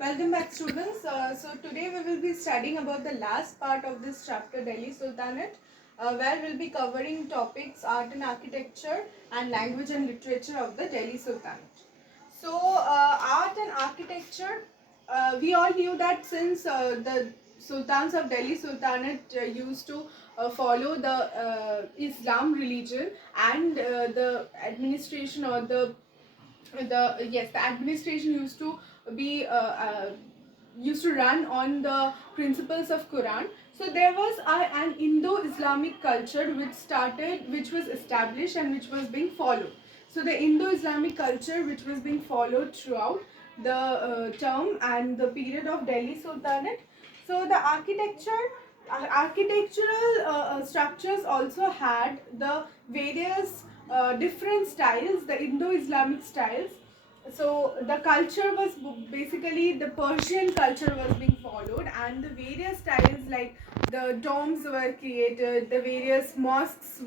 Welcome back, students. So today we will be studying about the last part of this chapter, Delhi Sultanate, where we'll be covering topics art and architecture and language and literature of the Delhi Sultanate. So art and architecture, we all knew that since the sultans of Delhi Sultanate used to follow the Islam religion, and the administration or the administration be uh, uh, used to run on the principles of Quran. So there was an Indo-Islamic culture which was established and which was being followed. So the Indo-Islamic culture which was being followed throughout the term and the period of Delhi Sultanate. So the architectural structures also had the various different styles, the Indo-Islamic styles. So the culture was basically the Persian culture was being followed, and the various styles like the domes were created, the various uh,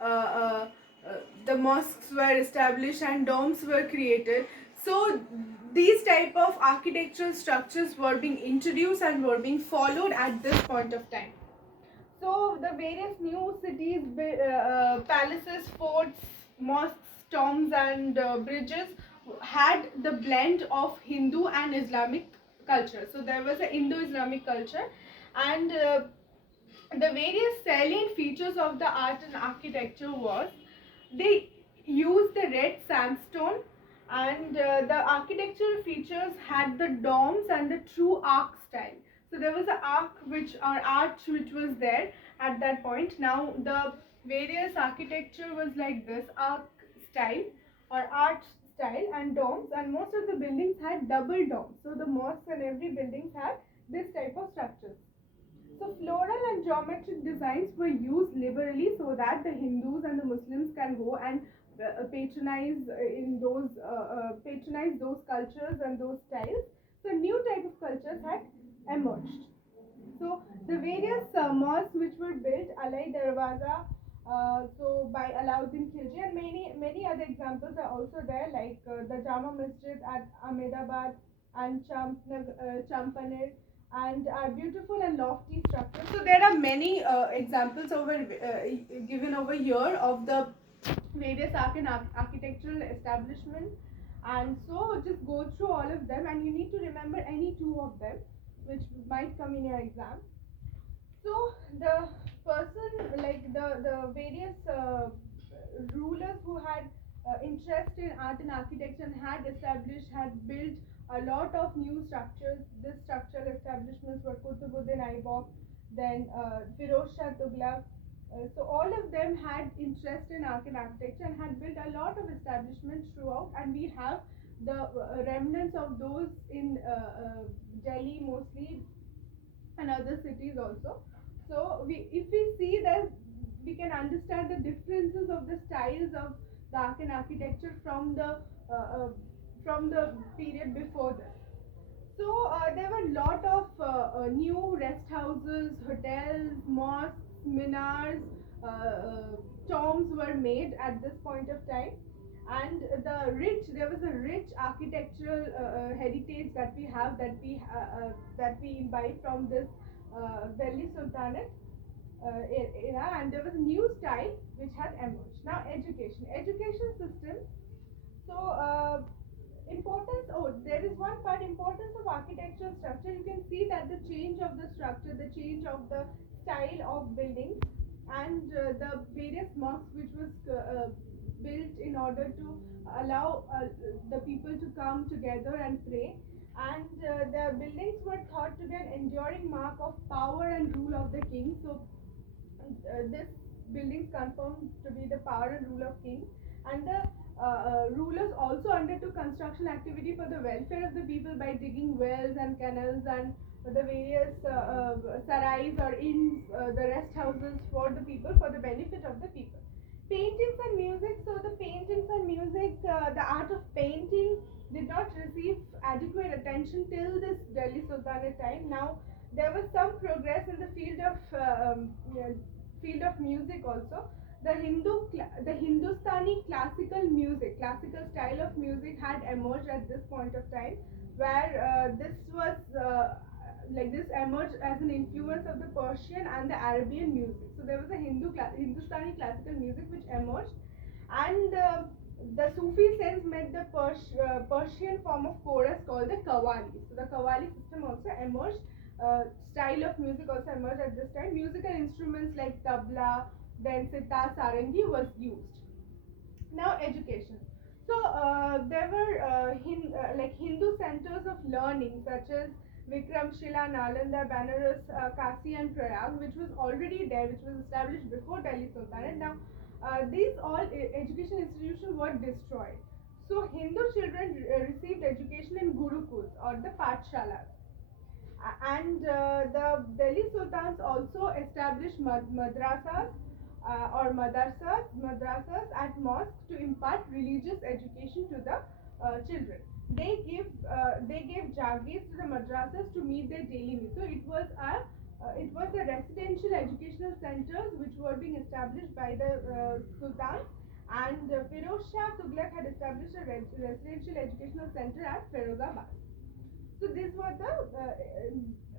uh, mosques were established and domes were created. So these type of architectural structures were being introduced and were being followed at this point of time. So the various new cities, palaces, forts, mosques, tombs, and bridges had the blend of Hindu and Islamic culture. So there was an Indo-Islamic culture, and the various salient features of the art and architecture was they used the red sandstone, and the architectural features had the domes and the true arc style. So there was an arc or arch which was there at that point. Now the various architecture was like this arc style or arch style and domes, and most of the buildings had double domes. So the mosques and every building had this type of structures. So floral and geometric designs were used liberally so that the Hindus and the Muslims can go and patronize those cultures and those styles. So new type of cultures had emerged. So the various mosques which were built, Alai Darwaza, so by Alauddin Khilji, and many other examples are also there, like the Jama Masjid at Ahmedabad and Champaner, and are beautiful and lofty structures. So there are many examples given over here of the various architectural establishments, and so just go through all of them, and you need to remember any two of them which might come in your exam. So the person, like the various rulers who had interest in art and architecture and had built a lot of new structures. This structural establishments were Qutbuddin Aibak, then Firoz Shah Tughlaq. So all of them had interest in art and architecture and had built a lot of establishments throughout, and we have the remnants of those in Delhi mostly, and other cities also. So if we see that, we can understand the differences of the styles of the art and architecture from the period before this. So there were a lot of new rest houses, hotels, mosques, minars, tombs were made at this point of time, and there was a rich architectural heritage that we have, that we imbibe from this Delhi Sultanate era, and there was a new style which had emerged. Now education system. So importance, there is one part, importance of architectural structure. You can see that the change of the structure, the change of the style of buildings, and the various mosques which was built in order to allow the people to come together and pray, and the buildings were thought to be an enduring mark of power and rule of the king. So this buildings confirmed to be the power and rule of king, and the rulers also undertook construction activity for the welfare of the people by digging wells and canals and the various sarais or inns, the rest houses for the people, for the benefit of the people. Paintings and music. So the paintings and music, the art of painting did not receive adequate attention till this Delhi Sultanate time. Now there was some progress in the field of music also. The Hindustani classical style of music had emerged at this point of time. where this was like this emerged as an influence of the Persian and the Arabian music. So there was a Hindustani classical music which emerged, and the Sufi sense met the Persian form of chorus called the Qawwali. So the Qawwali system also emerged. Style of music also emerged at this time. Musical instruments like tabla, then sitar, sarangi was used. Now education. So there were like Hindu centers of learning such as Vikramshila, Nalanda, Banaras, Kasi and Prayag, which was already there, which was established before Delhi Sultanate. Now these all education institutions were destroyed. So Hindu children received education in Gurukuls or the Pathshalas. And the Delhi Sultans also established madrasas madrasas at mosques to impart religious education to the children. They gave jagis to the madrasas to meet their daily needs. So it was the residential educational centers which were being established by the sultans, and Firoz Shah Tughlaq had established a residential educational center at Firozabad. So this was the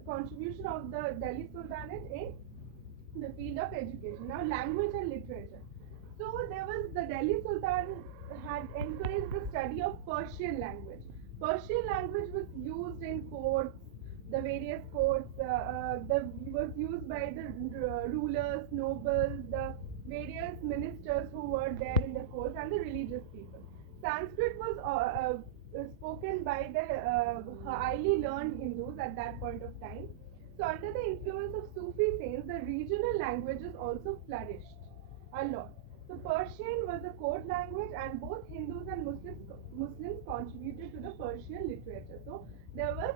contribution of the Delhi Sultanate in the field of education. Now, language and literature. So there was the Delhi Sultan had encouraged the study of Persian language. Persian language was used in courts, the various courts. The was used by the rulers, nobles, the various ministers who were there in the courts, and the religious people. Sanskrit was spoken by the highly learned Hindus at that point of time. So, under the influence of Sufi saints, the regional languages also flourished a lot. So, Persian was a court language, and both Hindus and Muslims contributed to the Persian literature. So, there was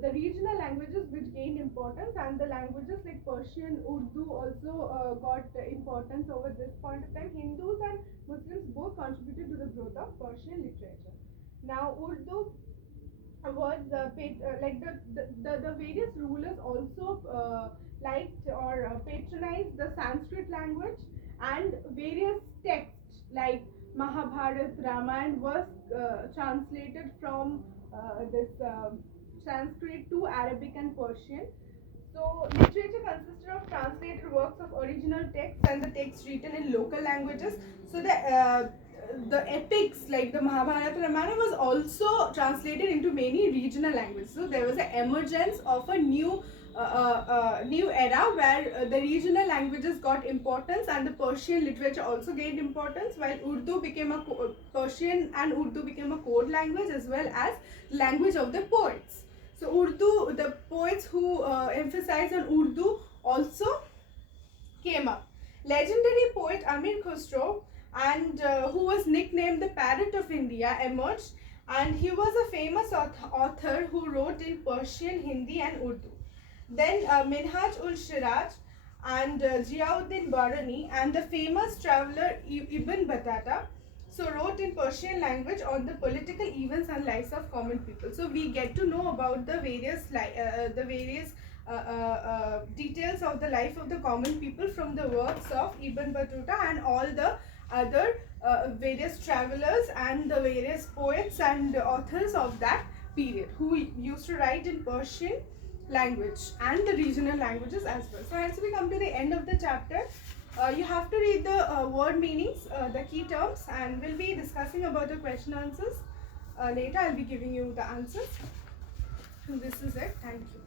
the regional languages which gained importance, and the languages like Persian, Urdu also got importance over this point of time. Hindus and Muslims both contributed to the growth of Persian literature. Now, Urdu was like the various rulers also liked or patronized the Sanskrit language, and various texts like Mahabharata, Ramayana was translated from this Sanskrit to Arabic and Persian. So, literature consisted of translated works of original texts and the texts written in local languages. So, the epics like the Mahabharata Ramayana was also translated into many regional languages. So, there was an emergence of a new era where the regional languages got importance, and the Persian literature also gained importance, while Persian and Urdu became a code language as well as language of the poets. So Urdu, the poets who emphasize on Urdu also came up. Legendary poet Amir Khusro, and who was nicknamed the Parrot of India, emerged, and he was a famous author who wrote in Persian, Hindi, and Urdu. Then Minhaj ul Shiraj and Ziauddin Barani, and the famous traveler Ibn Battuta, so wrote in Persian language on the political events and lives of common people. So we get to know about the various details of the life of the common people from the works of Ibn Battuta and all the other various travelers and the various poets and authors of that period who used to write in Persian language and the regional languages as well. So as we come to the end of the chapter, you have to read the word meanings, the key terms, and we'll be discussing about the question answers. Later I'll be giving you the answers. This is it. Thank you.